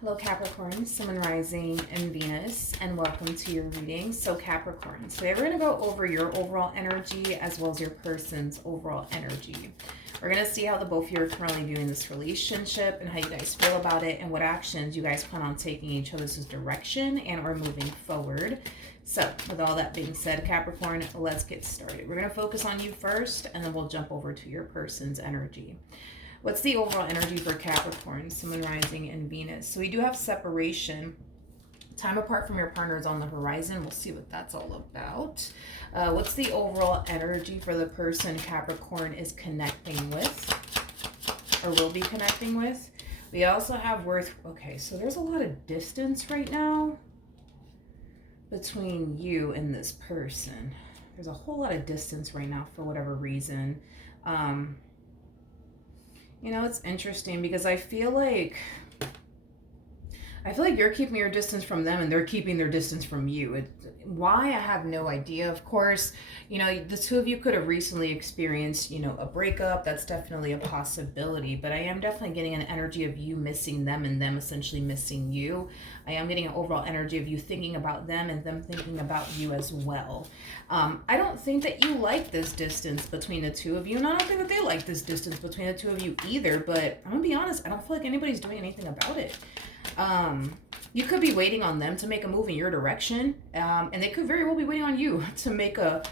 Hello Capricorn, Sun, Moon, Rising, and Venus, and welcome to your reading. So Capricorn, today we're going to go over your overall energy as well as your person's overall energy. We're going to see how the both of you are currently viewing this relationship and how you guys feel about it and what actions you guys plan on taking each other's direction and or moving forward. So with all that being said, Capricorn, let's get started. We're going to focus on you first and then we'll jump over to your person's energy. What's the overall energy for Capricorn, Sun, Moon, Rising, and Venus? So we do have separation. Time apart from your partner is on the horizon. We'll see what that's all about. What's the overall energy for the person Capricorn is connecting with or will be connecting with? We also have worth. Okay, so there's a lot of distance right now between you and this person. There's a whole lot of distance right now for whatever reason. You know, it's interesting because I feel like you're keeping your distance from them and they're keeping their distance from you. Why, I have no idea. Of course, you know, the two of you could have recently experienced, you know, a breakup. That's definitely a possibility. But I am definitely getting an energy of you missing them and them essentially missing you. I am getting an overall energy of you thinking about them and them thinking about you as well. I don't think that you like this distance between the two of you. And I don't think that they like this distance between the two of you either. But I'm going to be honest, I don't feel like anybody's doing anything about it. You could be waiting on them to make a move in your direction, and they could very well be waiting on you to make a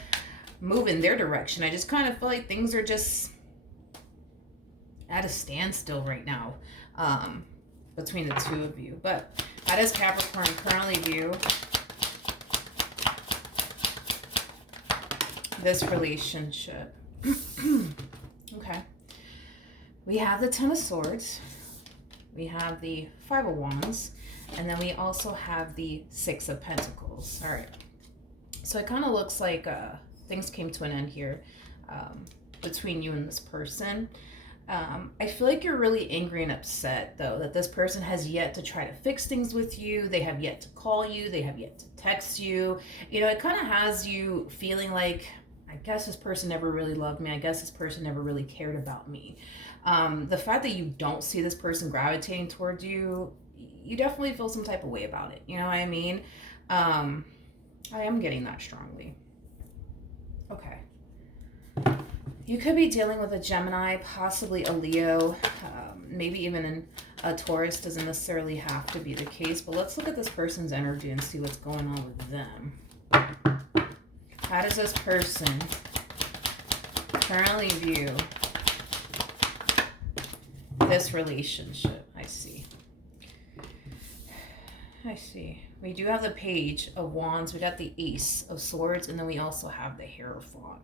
move in their direction. I just kind of feel like things are just at a standstill right now between the two of you. But how does Capricorn currently view this relationship? Okay. We have the Ten of Swords. We have the Five of Wands, and then we also have the Six of Pentacles. All right. So it kind of looks like things came to an end here between you and this person. I feel like you're really angry and upset, though, that this person has yet to try to fix things with you. They have yet to call you. They have yet to text you. You know, it kind of has you feeling like, I guess this person never really loved me. I guess this person never really cared about me. The fact that you don't see this person gravitating towards you, you definitely feel some type of way about it. You know what I mean? I am getting that strongly. Okay. You could be dealing with a Gemini, possibly a Leo, maybe even a Taurus. Doesn't necessarily have to be the case, but let's look at this person's energy and see what's going on with them. How does this person currently view this relationship? I see. We do have the Page of Wands. We got the Ace of Swords, and then we also have the Hierophant.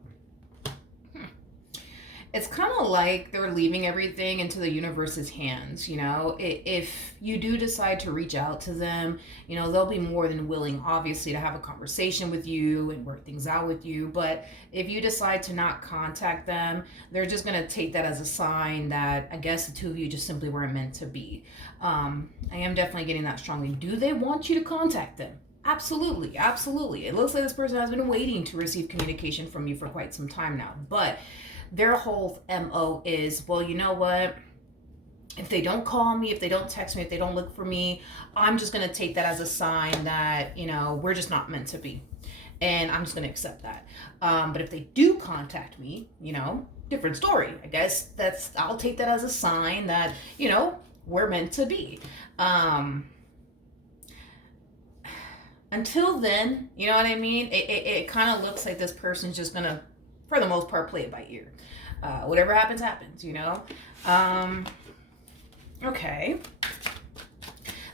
It's kind of like they're leaving everything into the universe's hands, you know. If you do decide to reach out to them, you know, they'll be more than willing, obviously, to have a conversation with you and work things out with you. But if you decide to not contact them, they're just going to take that as a sign that, I guess, the two of you just simply weren't meant to be. I am definitely getting that strongly. Do they want you to contact them? Absolutely. It looks like this person has been waiting to receive communication from you for quite some time now. But their whole MO is, well, you know what? If they don't call me, if they don't text me, if they don't look for me, I'm just going to take that as a sign that, you know, we're just not meant to be. And I'm just going to accept that. But if they do contact me, you know, different story. I guess I'll take that as a sign that, you know, we're meant to be. Until then, you know what I mean? It kind of looks like this person's just going to, for the most part, play it by ear. Whatever happens, happens, you know? Okay.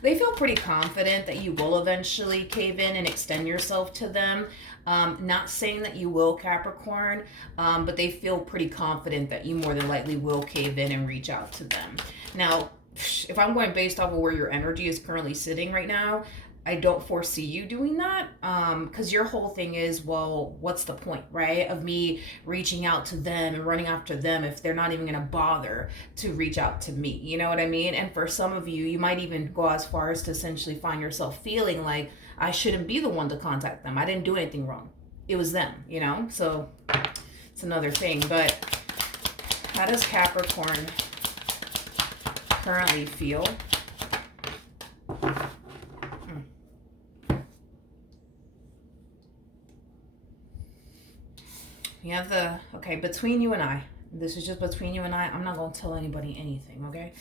They feel pretty confident that you will eventually cave in and extend yourself to them. Not saying that you will, Capricorn, but they feel pretty confident that you more than likely will cave in and reach out to them. Now, if I'm going based off of where your energy is currently sitting right now, I don't foresee you doing that, because your whole thing is, well, what's the point, right, of me reaching out to them and running after them if they're not even going to bother to reach out to me? You know what I mean? And for some of you, you might even go as far as to essentially find yourself feeling like, I shouldn't be the one to contact them. I didn't do anything wrong. It was them, you know? So it's another thing. But how does Capricorn currently feel We have the, okay, between you and I. This is just between you and I. I'm not going to tell anybody anything, okay?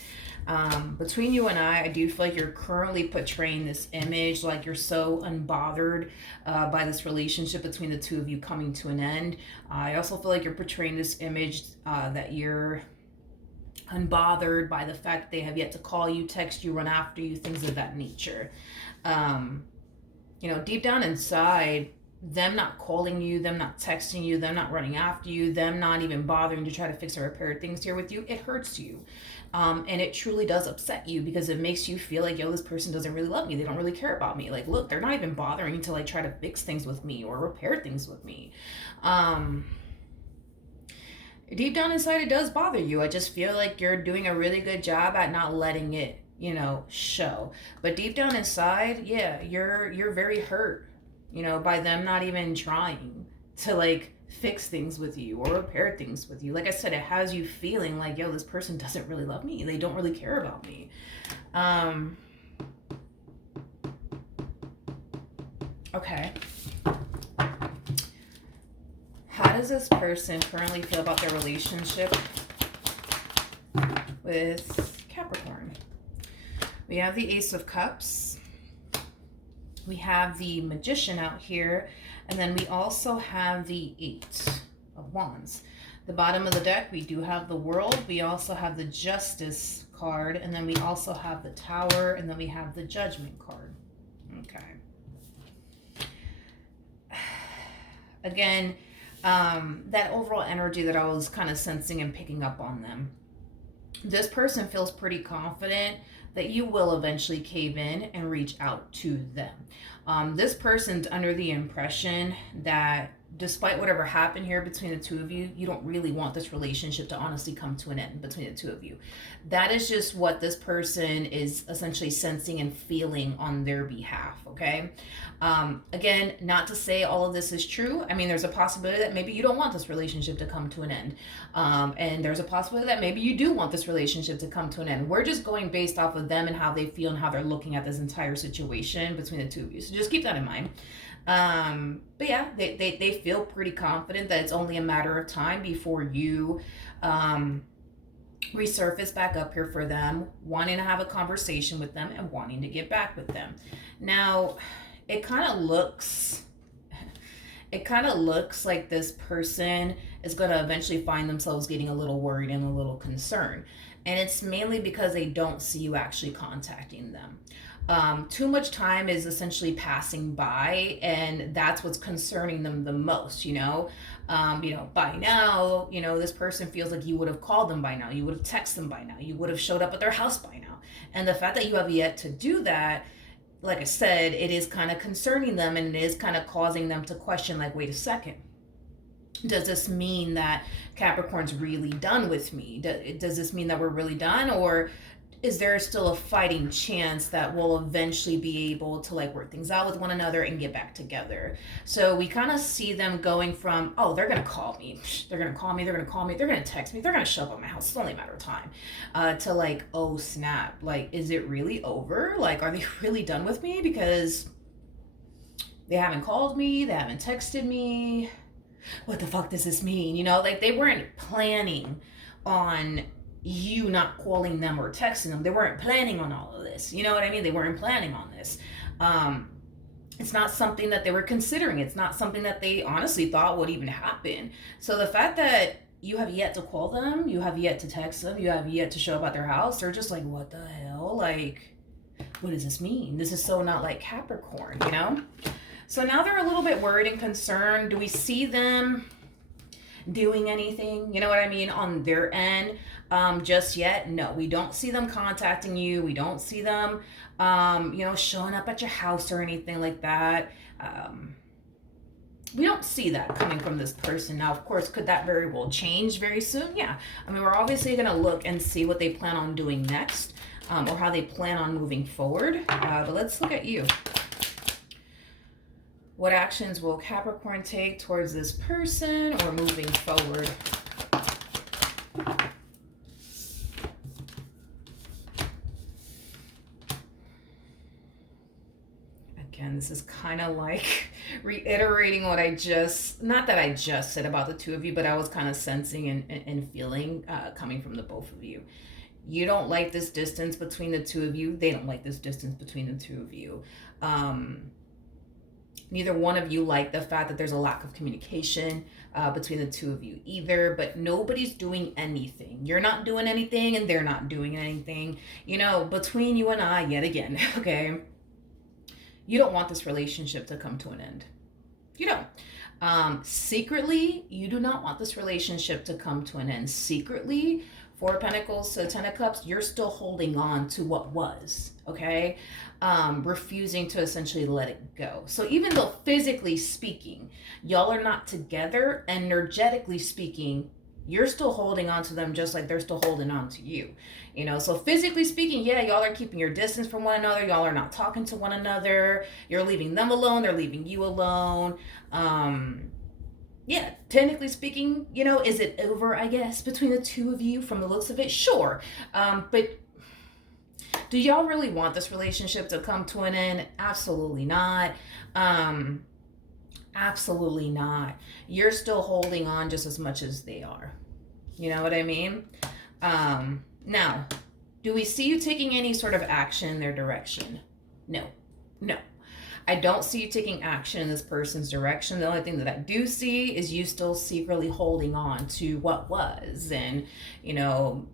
Between you and I do feel like you're currently portraying this image like you're so unbothered by this relationship between the two of you coming to an end. I also feel like you're portraying this image that you're unbothered by the fact they have yet to call you, text you, run after you, things of that nature. You know, deep down inside, them not calling you, them not texting you, them not running after you, them not even bothering to try to fix or repair things here with you, it hurts you. And it truly does upset you because it makes you feel like, yo, this person doesn't really love me. They don't really care about me. Like, look, they're not even bothering to like try to fix things with me or repair things with me. Deep down inside, it does bother you. I just feel like you're doing a really good job at not letting it, you know, show. But deep down inside, yeah, you're very hurt, you know, by them not even trying to like fix things with you or repair things with you. Like I said, it has you feeling like, yo, this person doesn't really love me. They don't really care about me. Okay. How does this person currently feel about their relationship with Capricorn? We have the Ace of Cups. We have the Magician out here. And then we also have the Eight of Wands. The bottom of the deck, we do have the World. We also have the Justice card. And then we also have the Tower. And then we have the Judgment card. Okay. Again, that overall energy that I was kind of sensing and picking up on them. This person feels pretty confident that you will eventually cave in and reach out to them. This person's under the impression that despite whatever happened here between the two of you, you don't really want this relationship to honestly come to an end between the two of you. That is just what this person is essentially sensing and feeling on their behalf, okay? Again, not to say all of this is true. I mean, there's a possibility that maybe you don't want this relationship to come to an end. And there's a possibility that maybe you do want this relationship to come to an end. We're just going based off of them and how they feel and how they're looking at this entire situation between the two of you. So just keep that in mind. But yeah, they feel pretty confident that it's only a matter of time before you resurface back up here for them, wanting to have a conversation with them and wanting to get back with them. Now, it kind of looks like this person is going to eventually find themselves getting a little worried and a little concerned. And it's mainly because they don't see you actually contacting them. Too much time is essentially passing by, and that's what's concerning them the most, you know? By now, you know, this person feels like you would have called them by now, you would have texted them by now, you would have showed up at their house by now. And the fact that you have yet to do that, like I said, it is kind of concerning them, and it is kind of causing them to question, like, wait a second. Does this mean that Capricorn's really done with me? Does this mean that we're really done? Or is there still a fighting chance that we'll eventually be able to like work things out with one another and get back together? So we kind of see them going from, oh, they're going to call me. They're going to call me. They're going to call me. They're going to text me. They're going to show up at my house. It's only a matter of time. To like, oh, snap. Like, is it really over? Like, are they really done with me? Because they haven't called me. They haven't texted me. What the fuck does this mean? You know, like they weren't planning on you not calling them or texting them. They weren't planning on all of this. You know what I mean? They weren't planning on this. It's not something that they were considering. It's not something that they honestly thought would even happen. So the fact that you have yet to call them, you have yet to text them, you have yet to show up at their house, they're just like, what the hell? Like, what does this mean? This is so not like Capricorn, you know? So now they're a little bit worried and concerned. Do we see them doing anything, you know what I mean, on their end just yet? No, we don't see them contacting you. We don't see them showing up at your house or anything like that. We don't see that coming from this person. Now, of course, could that very well change very soon? Yeah. I mean, we're obviously going to look and see what they plan on doing next, or how they plan on moving forward. But let's look at you. What actions will Capricorn take towards this person or moving forward? Again, this is kind of like reiterating what I just, not that I just said about the two of you, but I was kind of sensing and feeling coming from the both of you. You don't like this distance between the two of you. They don't like this distance between the two of you. Neither one of you like the fact that there's a lack of communication between the two of you either, but nobody's doing anything. You're not doing anything and they're not doing anything. You know, between you and I, yet again, okay? You don't want this relationship to come to an end. You don't. Secretly, you do not want this relationship to come to an end. Secretly, Four of Pentacles to Ten of Cups, you're still holding on to what was, okay? Refusing to essentially let it go. So even though physically speaking, y'all are not together, energetically speaking, you're still holding on to them just like they're still holding on to you. You know, so physically speaking, yeah, y'all are keeping your distance from one another. Y'all are not talking to one another. You're leaving them alone. They're leaving you alone. Yeah, technically speaking, you know, is it over, I guess, between the two of you from the looks of it? Sure. But do y'all really want this relationship to come to an end? Absolutely not. Absolutely not. You're still holding on just as much as they are. You know what I mean? Now, do we see you taking any sort of action in their direction? No. I don't see you taking action in this person's direction. The only thing that I do see is you still secretly holding on to what was and, you know,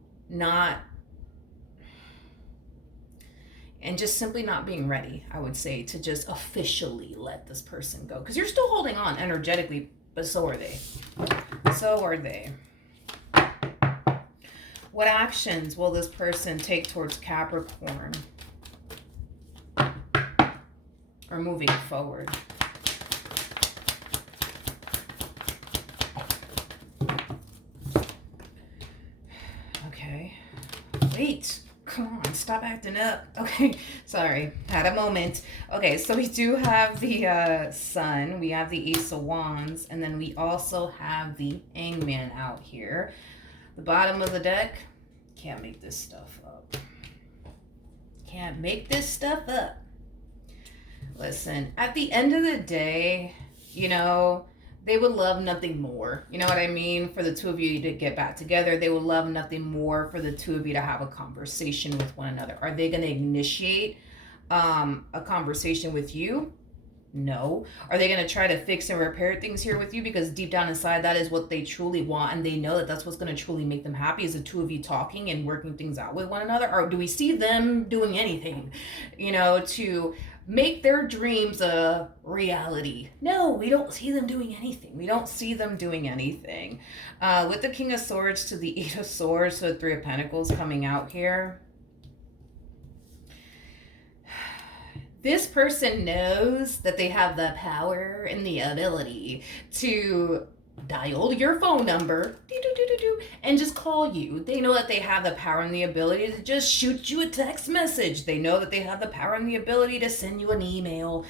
and just simply not being ready, I would say, to just officially let this person go. Because you're still holding on energetically, but so are they. So are they. What actions will this person take towards Capricorn? Or moving forward? Okay. Wait. Come on, stop acting up. Okay, sorry, had a moment. Okay, so we do have the Sun, we have the Ace of Wands, and then we also have the Hangman out here. The bottom of the deck, can't make this stuff up. Can't make this stuff up. Listen, at the end of the day, you know, they would love nothing more. You know what I mean? For the two of you to get back together, they would love nothing more for the two of you to have a conversation with one another. Are they going to initiate a conversation with you? No. Are they going to try to fix and repair things here with you? Because deep down inside, that is what they truly want. And they know that that's what's going to truly make them happy, is the two of you talking and working things out with one another. Or do we see them doing anything, you know, to make their dreams a reality? No, we don't see them doing anything. We don't see them doing anything. With the King of Swords to the Eight of Swords to the Three of Pentacles coming out here, this person knows that they have the power and the ability to dial your phone number and just call you. They know that they have the power and the ability to just shoot you a text message. They know that they have the power and the ability to send you an email.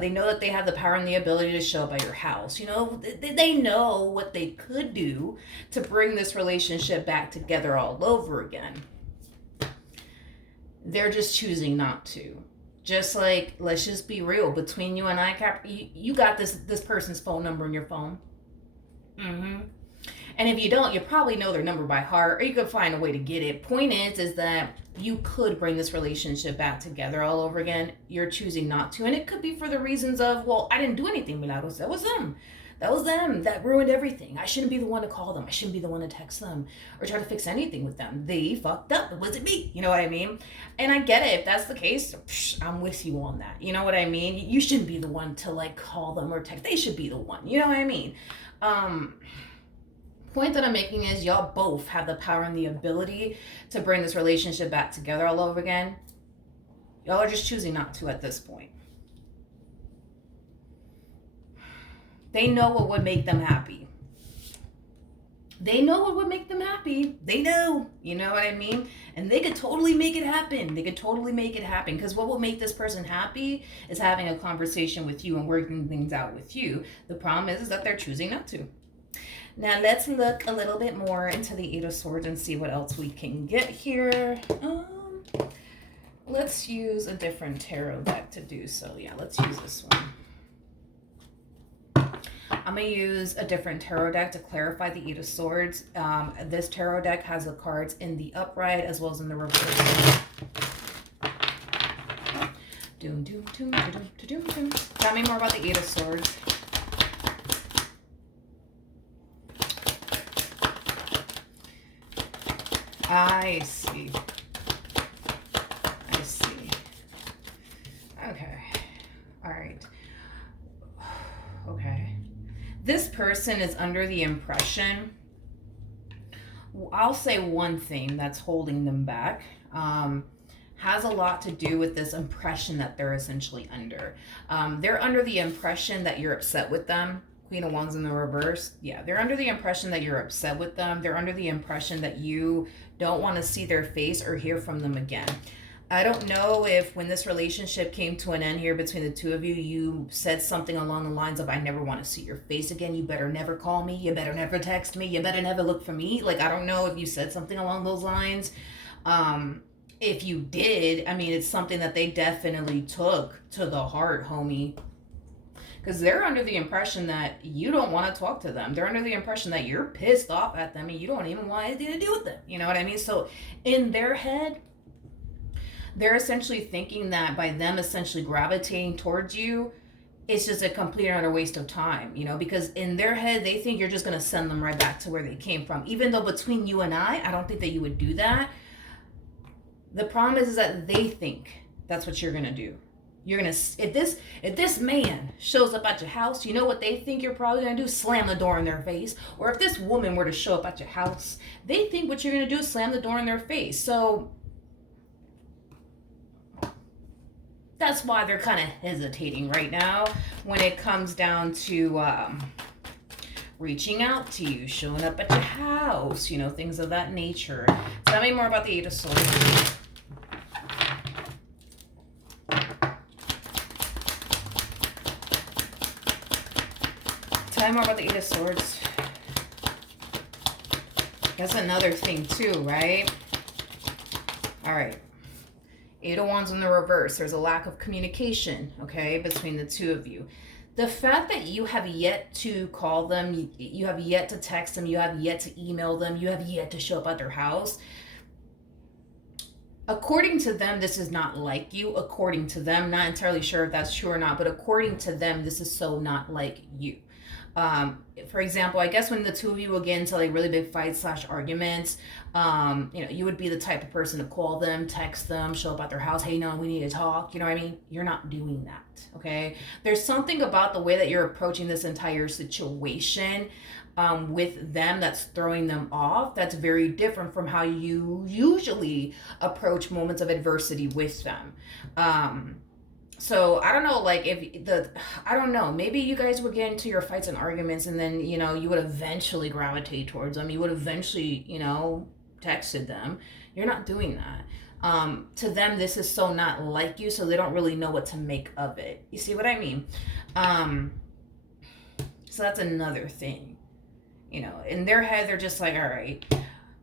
They know that they have the power and the ability to show up at your house. You know, they know what they could do to bring this relationship back together all over again. They're just choosing not to. Just like, let's just be real. Between you and I, Cap, you got this person's phone number in your phone. And if you don't, you probably know their number by heart, or you could find a way to get it. Point is that you could bring this relationship back together all over again. You're choosing not to. And it could be for the reasons of, well, I didn't do anything, Milagros. That was them. That was them. That ruined everything. I shouldn't be the one to call them. I shouldn't be the one to text them or try to fix anything with them. They fucked up. It wasn't me. You know what I mean? And I get it. If that's the case, I'm with you on that. You know what I mean? You shouldn't be the one to like call them or text. They should be the one. You know what I mean? Point that I'm making is y'all both have the power and the ability to bring this relationship back together all over again. Y'all are just choosing not to at this point. They know what would make them happy. They know what would make them happy. They know. You know what I mean? And they could totally make it happen. They could totally make it happen. Because what will make this person happy is having a conversation with you and working things out with you. The problem is that they're choosing not to. Now let's look a little bit more into the Eight of Swords and see what else we can get here. let's use a different tarot deck to do so. Yeah, let's use this one. I'm going to use a different tarot deck to clarify the Eight of Swords. This tarot deck has the cards in the upright as well as in the reverse. Doom, doom, doom, doom, doom, doom. Tell me more about the Eight of Swords. I see. I see. Okay. All right. Okay. This person is under the impression, I'll say one thing that's holding them back, has a lot to do with this impression that they're essentially under. They're under the impression that you're upset with them. Queen of Wands in the reverse. Yeah, they're under the impression that you're upset with them. They're under the impression that you don't want to see their face or hear from them again. I don't know if when this relationship came to an end here between the two of you, you said something along the lines of, I never want to see your face again. You better never call me. You better never text me. You better never look for me. Like, I don't know if you said something along those lines. If you did, I mean, it's something that they definitely took to the heart, homie. Because they're under the impression that you don't want to talk to them. They're under the impression that you're pissed off at them and you don't even want anything to do with them. You know what I mean? So in their head, they're essentially thinking that by them essentially gravitating towards you, it's just a complete and utter waste of time, you know, because in their head, they think you're just going to send them right back to where they came from. Even though between you and I don't think that you would do that. The problem is that they think that's what you're going to do. You're going to, if this man shows up at your house, you know what they think you're probably going to do? Slam the door in their face. Or if this woman were to show up at your house, they think what you're going to do is slam the door in their face. So that's why they're kind of hesitating right now when it comes down to reaching out to you, showing up at your house, you know, things of that nature. Tell me more about the Eight of Swords. Tell me more about the Eight of Swords. That's another thing too, right? All right. Eight of Wands in the reverse. There's a lack of communication, okay, between the two of you. The fact that you have yet to call them, you have yet to text them, you have yet to email them, you have yet to show up at their house, according to them, this is not like you. According to them, not entirely sure if that's true or not, but according to them, this is so not like you. For example, I guess when the two of you will get into like really big fights / arguments, you know, you would be the type of person to call them, text them, show up at their house. Hey, no, we need to talk. You know what I mean? You're not doing that. Okay. There's something about the way that you're approaching this entire situation with them that's throwing them off. That's very different from how you usually approach moments of adversity with them. So I don't know, like I don't know, maybe you guys would get into your fights and arguments and then, you know, you would eventually gravitate towards them. You would eventually, you know, texted them. You're not doing that. To them, this is so not like you, so they don't really know what to make of it. You see what I mean? So that's another thing. You know, in their head, they're just like, all right,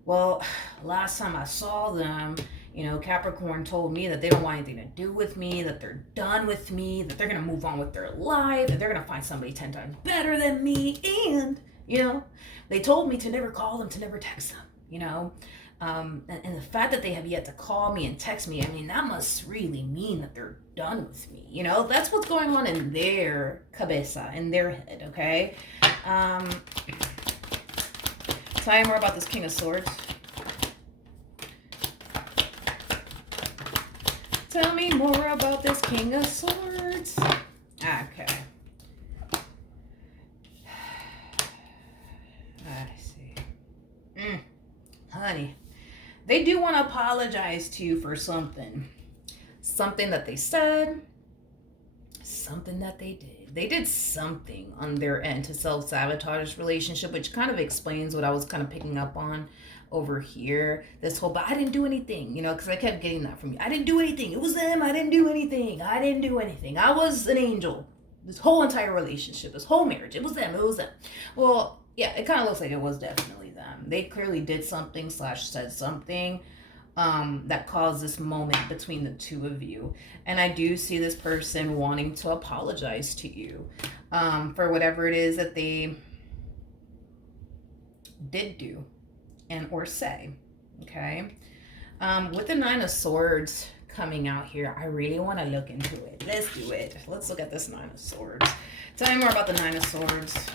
well, last time I saw them, you know, Capricorn told me that they don't want anything to do with me, that they're done with me, that they're going to move on with their life, that they're going to find somebody 10 times better than me. And, you know, they told me to never call them, to never text them, you know. And the fact that they have yet to call me and text me, I mean, that must really mean that they're done with me. You know, that's what's going on in their cabeza, in their head, okay? Tell me more about this King of Swords. Tell me more about this King of Swords. Okay. I see. Honey, they do want to apologize to you for something. Something that they said. Something that they did. They did something on their end to self-sabotage this relationship, which kind of explains what I was kind of picking up on over here. This whole, but I didn't do anything, you know, because I kept getting that from you. I didn't do anything. It was them. I didn't do anything. I didn't do anything. I was an angel. This whole entire relationship, this whole marriage, it was them. It was them. Well, yeah, it kind of looks like it was definitely them. They clearly did something / said something that caused this moment between the two of you. And I do see this person wanting to apologize to you for whatever it is that they did do and or say. Okay. With the Nine of Swords coming out here, I really want to look into it. Let's do it. Let's look at this Nine of Swords. Tell me more about the Nine of Swords.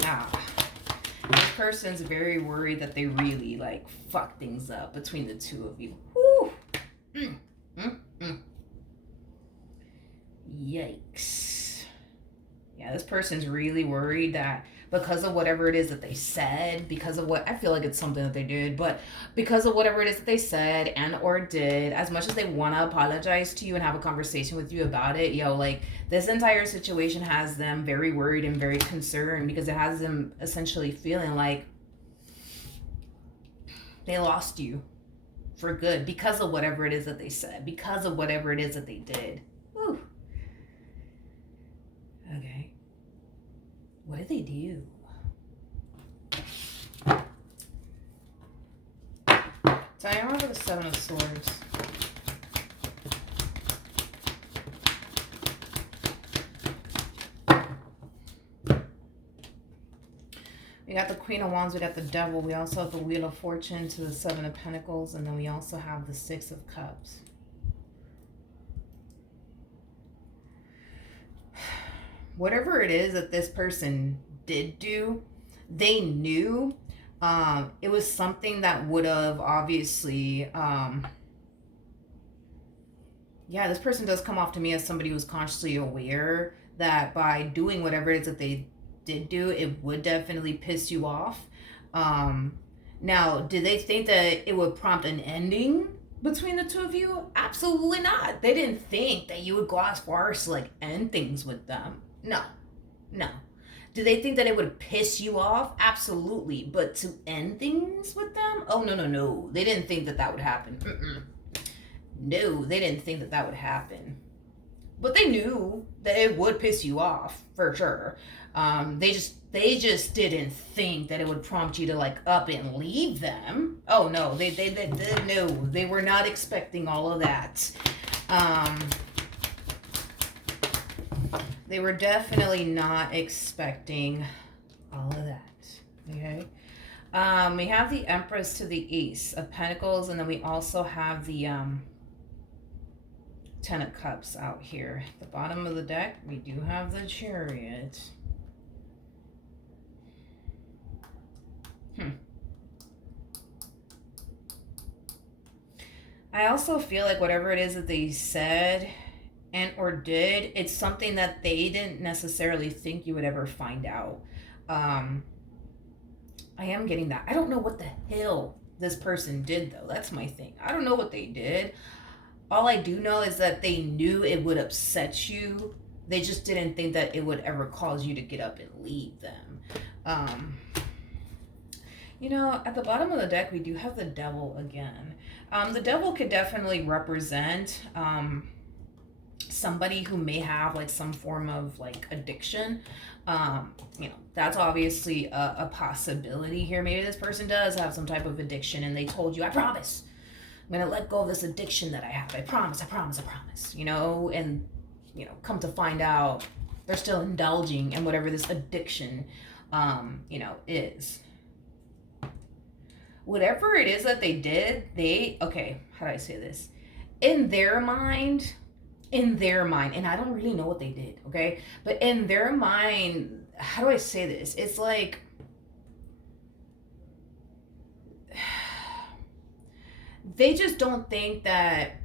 Nah. This person's very worried that they really like fuck things up between the two of you. Woo. Yikes. Yeah, this person's really worried that because of whatever it is that they said, because of what, I feel like it's something that they did, but because of whatever it is that they said and or did, as much as they want to apologize to you and have a conversation with you about it, like this entire situation has them very worried and very concerned, because it has them essentially feeling like they lost you for good because of whatever it is that they said, because of whatever it is that they did. Whew. Okay. What did they do? So I remember the Seven of Swords. We got the Queen of Wands, we got the Devil, we also have the Wheel of Fortune to the Seven of Pentacles, and then we also have the Six of Cups. Whatever it is that this person did do, they knew it was something that would have obviously, this person does come off to me as somebody who's consciously aware that by doing whatever it is that they did do, it would definitely piss you off. Now, did they think that it would prompt an ending between the two of you? Absolutely not. They didn't think that you would go as far as to like end things with them. No. Do they think that it would piss you off? Absolutely. But to end things with them? Oh, no. They didn't think that would happen. No, they didn't think that would happen. But they knew that it would piss you off, for sure. They just didn't think that it would prompt you to like up and leave them. Oh, no. No, they were not expecting all of that. They were definitely not expecting all of that. Okay. We have the Empress to the Ace of Pentacles, and then we also have the Ten of Cups out here. At the bottom of the deck, we do have the Chariot. I also feel like whatever it is that they said and or did, it's something that they didn't necessarily think you would ever find out. I am getting that. I don't know what the hell this person did, though. That's my thing. I don't know what they did. All I do know is that they knew it would upset you. They just didn't think that it would ever cause you to get up and leave them. At the bottom of the deck, we do have the Devil again. The Devil could definitely represent somebody who may have like some form of like addiction. That's obviously a possibility here. Maybe this person does have some type of addiction and they told you, I promise, I'm going to let go of this addiction that I have. I promise. And, come to find out they're still indulging in whatever this addiction, is. Whatever it is that they did, how do I say this? In their mind, and I don't really know what they did, okay? But in their mind, how do I say this? It's like, they just don't think that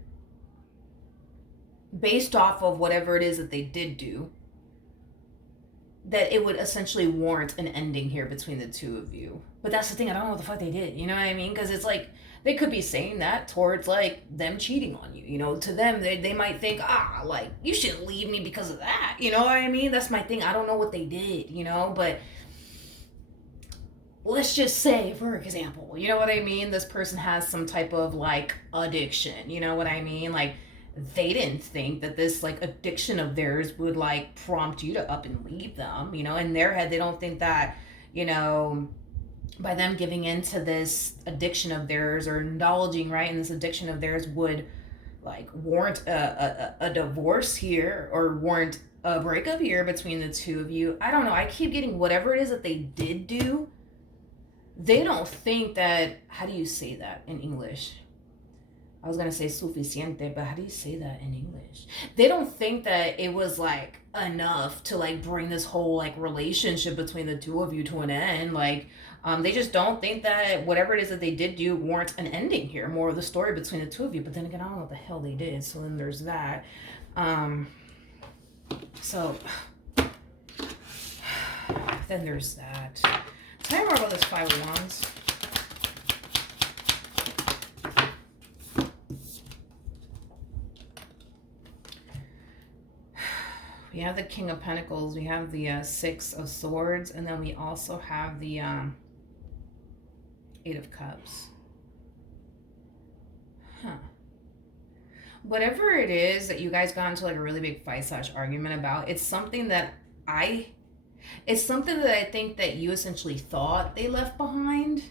based off of whatever it is that they did do, that it would essentially warrant an ending here between the two of you. But that's the thing, I don't know what the fuck they did, you know what I mean? Because it's like, they could be saying that towards like them cheating on you, to them, they might think, like, you shouldn't leave me because of that, you know what I mean? That's my thing, I don't know what they did, but let's just say, for example, you know what I mean? This person has some type of like addiction, you know what I mean? Like, they didn't think that this like addiction of theirs would like prompt you to up and leave them, in their head, they don't think that, by them giving into this addiction of theirs, or indulging right in this addiction of theirs, would like warrant a divorce here, or warrant a breakup here between the two of you. I don't know. I keep getting whatever it is that they did do. They don't think that, how do you say that in English? I was gonna say suficiente, but how do you say that in English? They don't think that it was like enough to like bring this whole like relationship between the two of you to an end. Like, they just don't think that whatever it is that they did do warrants an ending here, more of the story between the two of you. But then again, I don't know what the hell they did. So then there's that. So then there's that. Tell me more about this Five of Wands. We have the King of Pentacles, we have the Six of Swords, and then we also have the Eight of Cups. Whatever it is that you guys got into like a really big fight / argument about, it's something that I think that you essentially thought they left behind,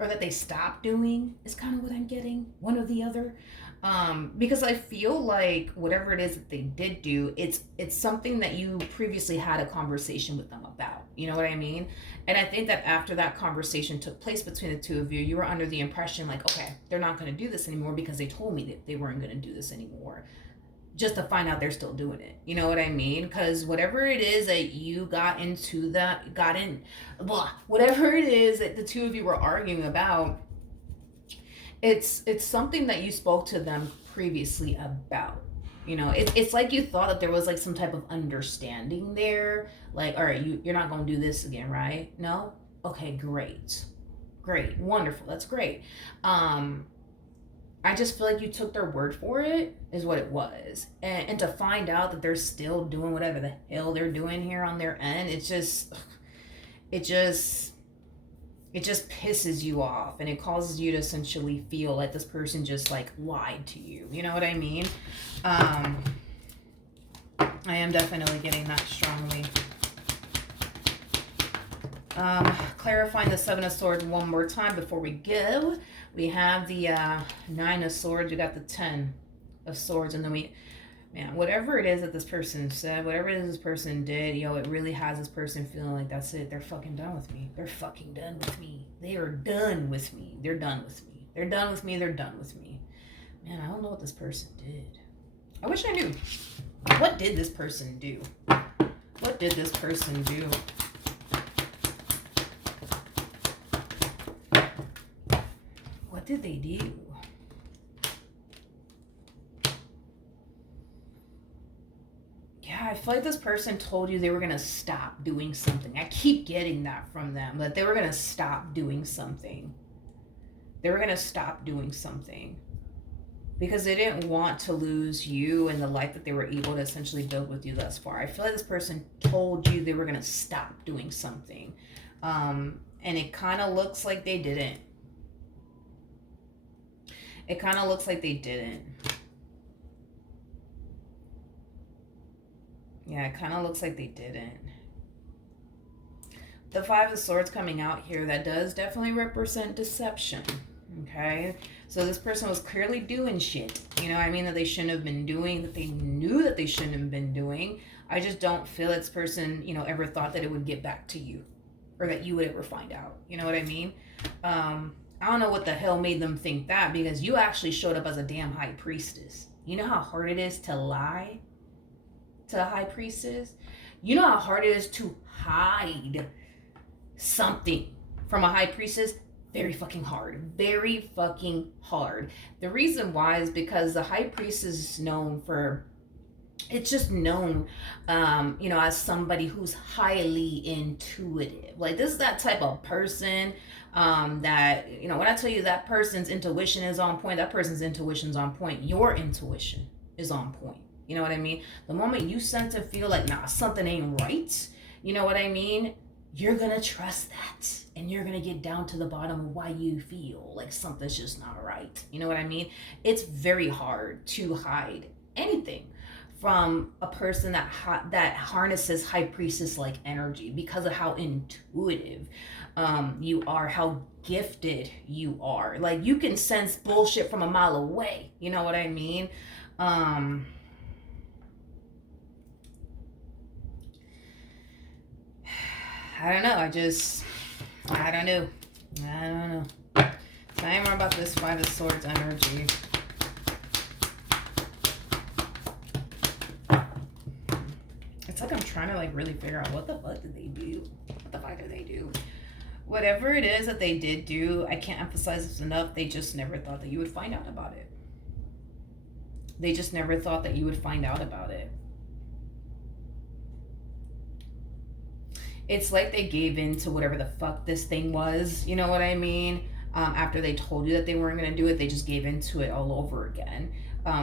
or that they stopped doing, is kind of what I'm getting. One or the other. Because I feel like whatever it is that they did do, it's something that you previously had a conversation with them about. You know what I mean? And I think that after that conversation took place between the two of you, you were under the impression like, okay, they're not going to do this anymore because they told me that they weren't going to do this anymore. Just to find out they're still doing it. You know what I mean? Because whatever it is that you whatever it is that the two of you were arguing about, it's something that you spoke to them previously about. You know, it's like you thought that there was like some type of understanding there. Like, all right, you're not going to do this again, right? No? Okay, great. Wonderful. That's great. I just feel like you took their word for it, is what it was. And to find out that they're still doing whatever the hell they're doing here on their end, it just pisses you off, and it causes you to essentially feel like this person just like lied to you. You know what I mean? I am definitely getting that strongly. Clarifying the Seven of Swords one more time before we go. We have the Nine of Swords. We got the 10 of Swords, and then whatever it is that this person said, whatever it is this person did, it really has this person feeling like that's it. They're fucking done with me. They're fucking done with me. They are done with me. They're done with me. They're done with me. They're done with me. Man, I don't know what this person did. I wish I knew. What did this person do? What did this person do? What did they do? Yeah, I feel like this person told you they were going to stop doing something. I keep getting that from them, that they were going to stop doing something. They were going to stop doing something because they didn't want to lose you and the life that they were able to essentially build with you thus far. I feel like this person told you they were going to stop doing something. And it kind of looks like they didn't. It kind of looks like they didn't. Yeah, it kind of looks like they didn't. The Five of Swords coming out here, that does definitely represent deception. Okay? So this person was clearly doing shit. You know what I mean? That they shouldn't have been doing, that they knew that they shouldn't have been doing. I just don't feel this person, ever thought that it would get back to you. Or that you would ever find out. You know what I mean? I don't know what the hell made them think that, because you actually showed up as a damn high priestess. You know how hard it is to lie to a high priestess? You know how hard it is to hide something from a high priestess? Very fucking hard. Very fucking hard. The reason why is because the high priestess is known for, it's just known, as somebody who's highly intuitive. Like, this is that type of person that, when I tell you that person's intuition is on point, that person's intuition's on point. Your intuition is on point. You know what I mean? The moment you sense and feel like, nah, something ain't right, you know what I mean? You're going to trust that. And you're going to get down to the bottom of why you feel like something's just not right. You know what I mean? It's very hard to hide anything from a person that harnesses high priestess like energy because of how intuitive you are, how gifted you are. Like, you can sense bullshit from a mile away. You know what I mean? I don't know. I don't know. I don't know. Tell me more about this Five of Swords energy. It's like I'm trying to like really figure out what the fuck did they do? What the fuck did they do? Whatever it is that they did do, I can't emphasize this enough. They just never thought that you would find out about it. They just never thought that you would find out about it. It's like they gave in to whatever the fuck this thing was. You know what I mean? After they told you that they weren't going to do it, they just gave into it all over again,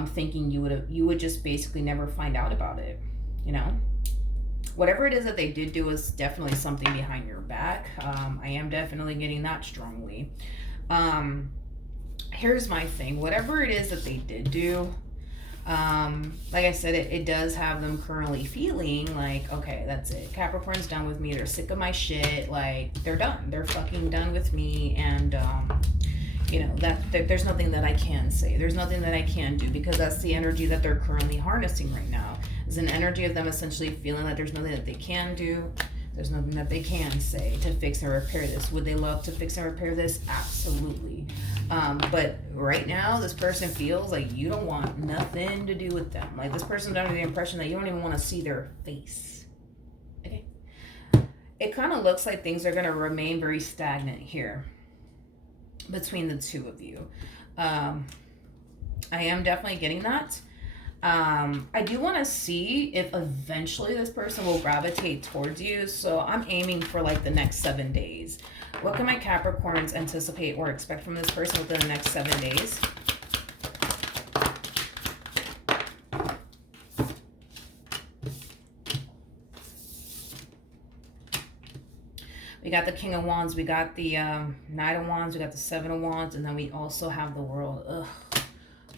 thinking you would just basically never find out about it. You know, whatever it is that they did do is definitely something behind your back. I am definitely getting that strongly. Here's my thing. Whatever it is that they did do, like I said, it does have them currently feeling like, okay, that's it. Capricorn's done with me. They're sick of my shit. Like, they're done. They're fucking done with me. And, you know, that there's nothing that I can say. There's nothing that I can do, because that's the energy that they're currently harnessing right now. It's an energy of them essentially feeling that there's nothing that they can do. There's nothing that they can say to fix and repair this. Would they love to fix and repair this? Absolutely. But right now, this person feels like you don't want nothing to do with them. Like, this person's under the impression that you don't even want to see their face. Okay? It kind of looks like things are going to remain very stagnant here between the two of you. I am definitely getting that. I do want to see if eventually this person will gravitate towards you. So I'm aiming for like the next 7 days. What can my Capricorns anticipate or expect from this person within the next 7 days? We got the King of Wands, we got the Knight of Wands, we got the Seven of Wands, and then we also have the World. Ugh.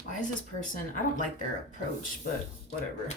Why is this person, I don't like their approach, but whatever.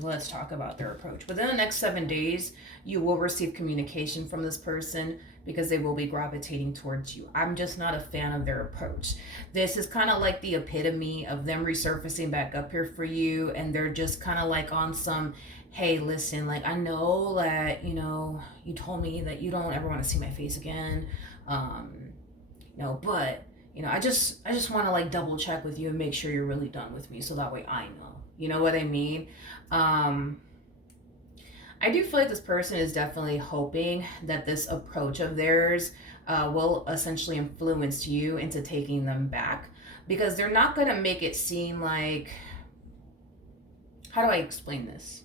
Let's talk about their approach. Within the next 7 days, you will receive communication from this person, because they will be gravitating towards you. I'm just not a fan of their approach. This is kind of like the epitome of them resurfacing back up here for you, and they're just kind of like on some, hey, listen, like, I know that, you know, you told me that you don't ever want to see my face again, you know, but, you know, I just want to like double check with you and make sure you're really done with me, so that way I know. You know what I mean? I do feel like this person is definitely hoping that this approach of theirs will essentially influence you into taking them back, because they're not going to make it seem like, how do I explain this?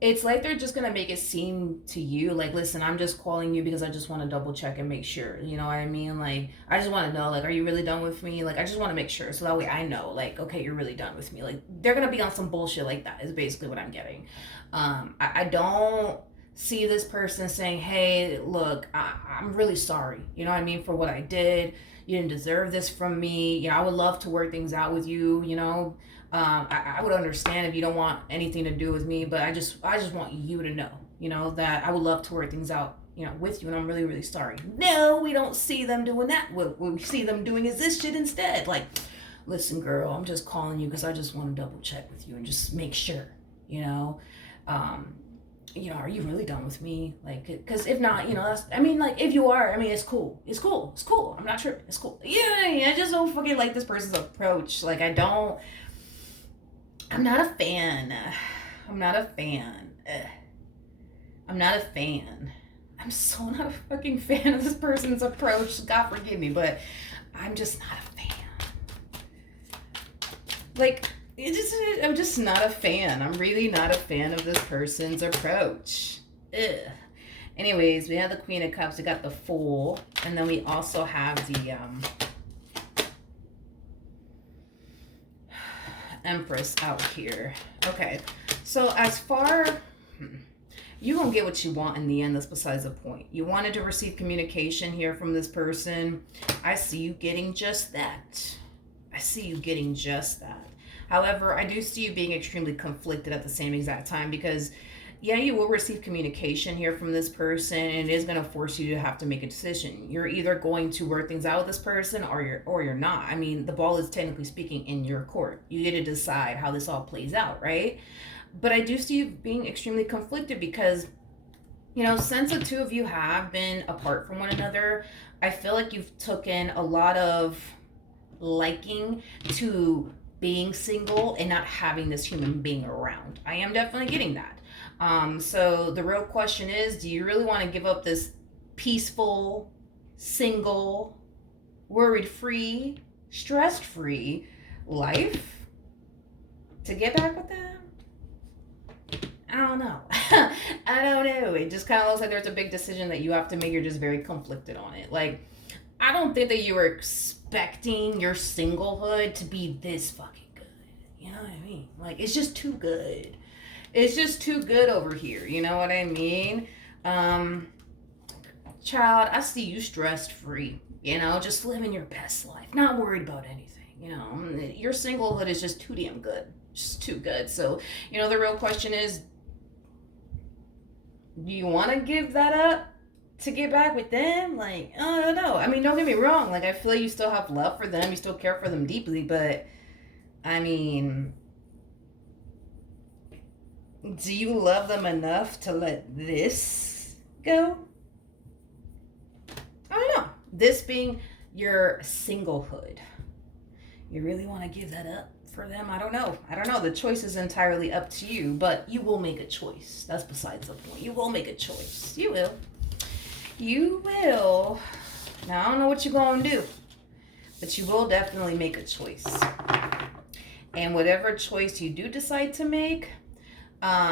It's like they're just going to make it seem to you like, listen, I'm just calling you because I just want to double check and make sure. You know what I mean? Like, I just want to know, like, are you really done with me? Like, I just want to make sure, so that way I know, like, okay, you're really done with me. Like, they're going to be on some bullshit like that is basically what I'm getting. I don't see this person saying, hey, look, I'm really sorry. You know what I mean? For what I did. You didn't deserve this from me. You know, I would love to work things out with you, you know. I would understand if you don't want anything to do with me, but I just want you to know, you know, that I would love to work things out, you know, with you, and I'm really, really sorry. No, we don't see them doing that. What we see them doing is this shit instead. Like, listen, girl, I'm just calling you because I just want to double check with you and just make sure, you know, are you really done with me? Like, because if not, you know, that's, I mean, like, if you are, I mean, it's cool. I'm not sure. It's cool. Yeah, I just don't fucking like this person's approach. Like, I'm not a fan. I'm so not a fucking fan of this person's approach. God forgive me, but I'm just not a fan. Like, I'm just not a fan. I'm really not a fan of this person's approach. Ugh. Anyways, we have the Queen of Cups. We got the Fool. And then we also have the Empress out here. Okay. So as far... you're going to get what you want in the end. That's besides the point. You wanted to receive communication here from this person. I see you getting just that. However, I do see you being extremely conflicted at the same exact time, because Yeah, you will receive communication here from this person, and it is going to force you to have to make a decision. You're either going to work things out with this person, or you're not. I mean, the ball is technically speaking in your court. You get to decide how this all plays out, right? But I do see you being extremely conflicted because, since the two of you have been apart from one another, I feel like you've taken a lot of liking to being single and not having this human being around. I am definitely getting that. So the real question is, do you really want to give up this peaceful, single, worried free, stress free life to get back with them? I don't know. I don't know. It just kind of looks like there's a big decision that you have to make. You're just very conflicted on it. Like, I don't think that you were expecting your singlehood to be this fucking good. You know what I mean? Like, it's just too good. It's just too good over here. You know what I mean? Child, I see you stressed free. Just living your best life. Not worried about anything. Your singlehood is just too damn good. Just too good. So, the real question is, do you want to give that up to get back with them? Like, I don't know. I mean, don't get me wrong. Like, I feel like you still have love for them. You still care for them deeply. But, I mean, do you love them enough to let this go? I don't know. This being your singlehood. You really want to give that up for them? I don't know. The choice is entirely up to you, but you will make a choice. That's besides the point. You will make a choice. You will. You will. Now, I don't know what you're going to do, but you will definitely make a choice. And whatever choice you do decide to make, like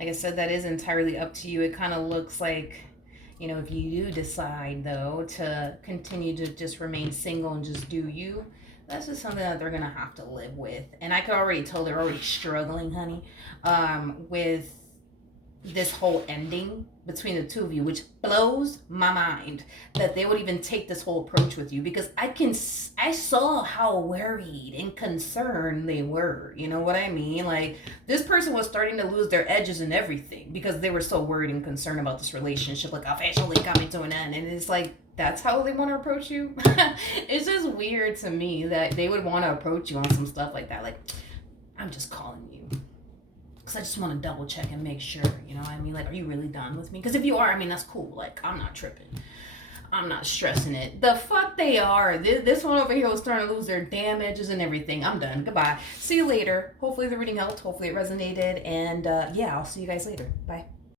I said, that is entirely up to you. It kind of looks like, if you do decide, though, to continue to just remain single and just do you, that's just something that they're going to have to live with. And I could already tell they're already struggling, honey, with this whole ending between the two of you, which blows my mind that they would even take this whole approach with you, because I saw how worried and concerned they were. You know what I mean? Like, this person was starting to lose their edges and everything because they were so worried and concerned about this relationship, like officially coming to an end. And it's like, that's how they want to approach you. It's just weird to me that they would want to approach you on some stuff like that. Like, I'm just calling you because I just want to double check and make sure, you know what I mean? Like, are you really done with me? Because if you are, I mean, that's cool. Like, I'm not tripping. I'm not stressing it. The fuck they are. This one over here was starting to lose their damn edges and everything. I'm done. Goodbye. See you later. Hopefully the reading helped. Hopefully it resonated. And yeah, I'll see you guys later. Bye.